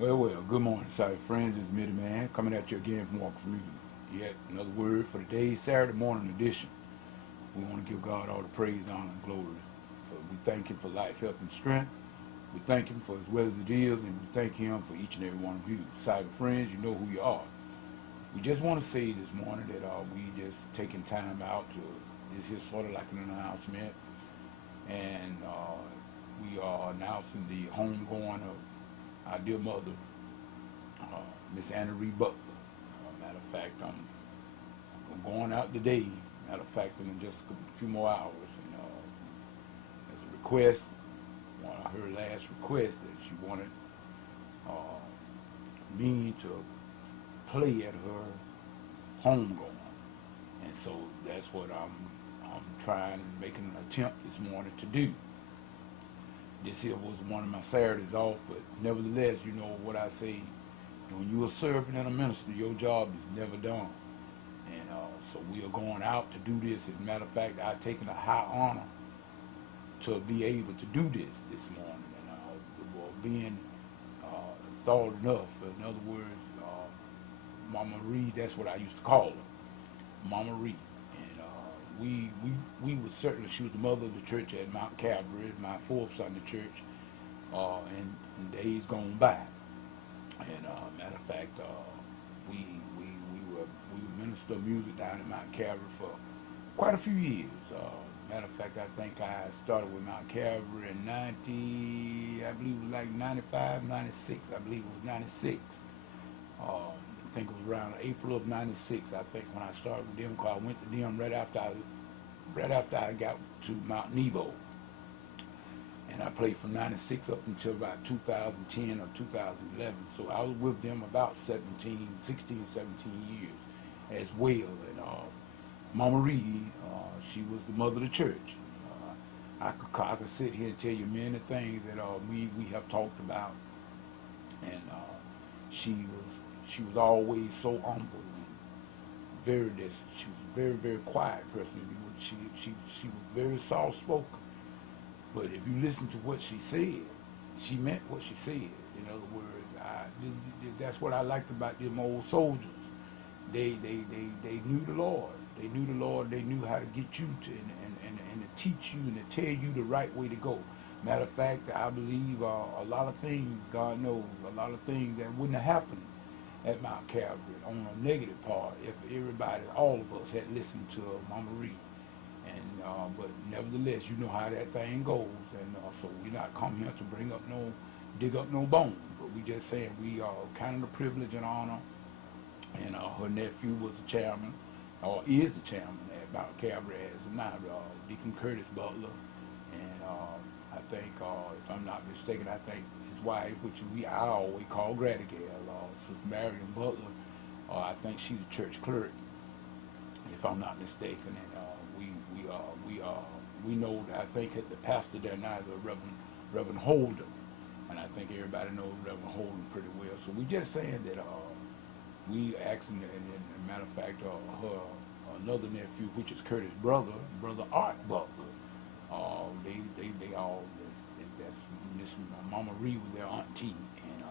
Well, good morning, sorry friends. It's Mitty Man coming at you again from Walk for Music. Yet another word for today's Saturday morning edition. We want to give God all the praise, honor, and glory. We thank Him for life, health, and strength. We thank Him for His weather as it is, and we thank Him for each and every one of you. Cyber friends, you know who you are. We just want to say this morning that we just taking time out to, this is sort of like an announcement, and we are announcing the homegoing of our dear mother, Miss Anna Reed Butler. Matter of fact, I'm going out today. Matter of fact, in just a few more hours. And as a request, one of her last requests that she wanted uh, me to play at her homegoing, and so that's what I'm trying and making an attempt this morning to do. This here was one of my Saturdays off, but nevertheless, you know what I say. When you're a servant and a minister, your job is never done. And so we are going out to do this. As a matter of fact, I've taken a high honor to be able to do this morning. And being thought enough. In other words, Mama Reed, that's what I used to call her, Mama Reed. And we was certainly, she was the mother of the church at Mount Calvary, my fourth Sunday church, in days gone by. And matter of fact, we minister music down at Mount Calvary for quite a few years. Matter of fact, I think I started with Mount Calvary in 90, I believe it was like 95, 96. I believe it was 96. I think it was around April of 96. I think when I started with them, because I went to them right after I got to Mount Nebo. And I played from 96 up until about 2010 or 2011. So I was with them about 16, 17 years as well. And Mama Reed, she was the mother of the church. I could sit here and tell you many things that we have talked about. And she was always so humble and very this. She was a very, very quiet person. She was very soft spoken. But if you listen to what she said, she meant what she said. In other words, that's what I liked about them old soldiers. They knew the Lord. They knew the Lord. They knew how to get you to and to teach you and to tell you the right way to go. Matter of fact, I believe a lot of things, God knows, a lot of things that wouldn't have happened at Mount Calvary on a negative part if everybody, all of us, had listened to Mama Reed. And but nevertheless, you know how that thing goes, and so we not come here to dig up no bones, but we just saying we are kind of the privilege and honor. And her nephew was the chairman, or is the chairman at Mount Calvary as of now, Deacon Curtis Butler, and I think, if I'm not mistaken, I think his wife, which I always call Granny Gal, Sister Marion Butler, I think she's a church clerk, if I'm not mistaken. And we know that I think that the pastor there now is a Reverend Holden, and I think everybody knows Reverend Holden pretty well. So we just saying that we asking, and matter of fact, her another nephew, which is Curtis' brother Art Butler. They all that's Miss Mama Reed was their auntie, and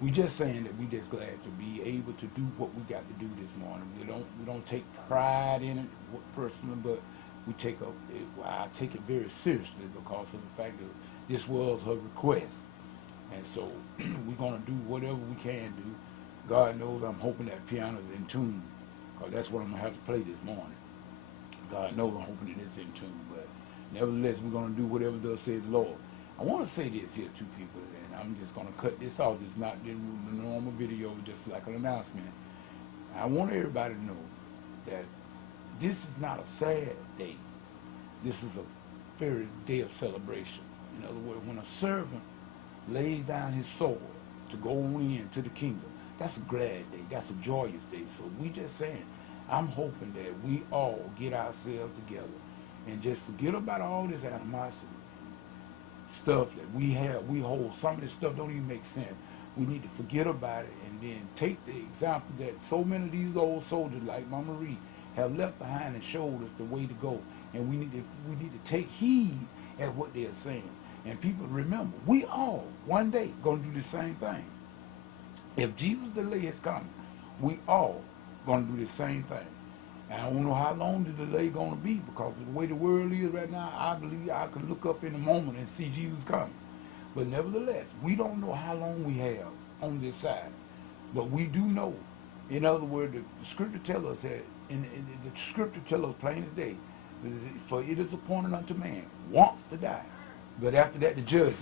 we just saying that we just glad to be able to do what we got to do this morning. We don't take pride in it personally, but we I take it very seriously because of the fact that this was her request, and so we're gonna do whatever we can do. God knows I'm hoping that piano's in tune, because that's what I'm gonna have to play this morning. God knows I'm hoping it is in tune, but nevertheless we're gonna do whatever thus says the Lord. I want to say this here to people, and I'm just going to cut this off. It's not the normal video, just like an announcement. I want everybody to know that this is not a sad day. This is a very day of celebration. In other words, when a servant lays down his sword to go on into the kingdom, that's a glad day. That's a joyous day. So we just saying, I'm hoping that we all get ourselves together and just forget about all this animosity stuff that we hold. Some of this stuff don't even make sense. We need to forget about it and then take the example that so many of these old soldiers like Mama Reed have left behind and showed us the way to go. And we need to take heed at what they're saying. And people remember, we all one day gonna do the same thing. If Jesus delay his coming, we all going to do the same thing. And I don't know how long the delay going to be, because the way the world is right now, I believe I could look up in a moment and see Jesus coming. But nevertheless, we don't know how long we have on this side. But we do know, in other words, the scripture tells us that, the scripture tells us plain as day, for it is appointed unto man once to die, but after that the judgment.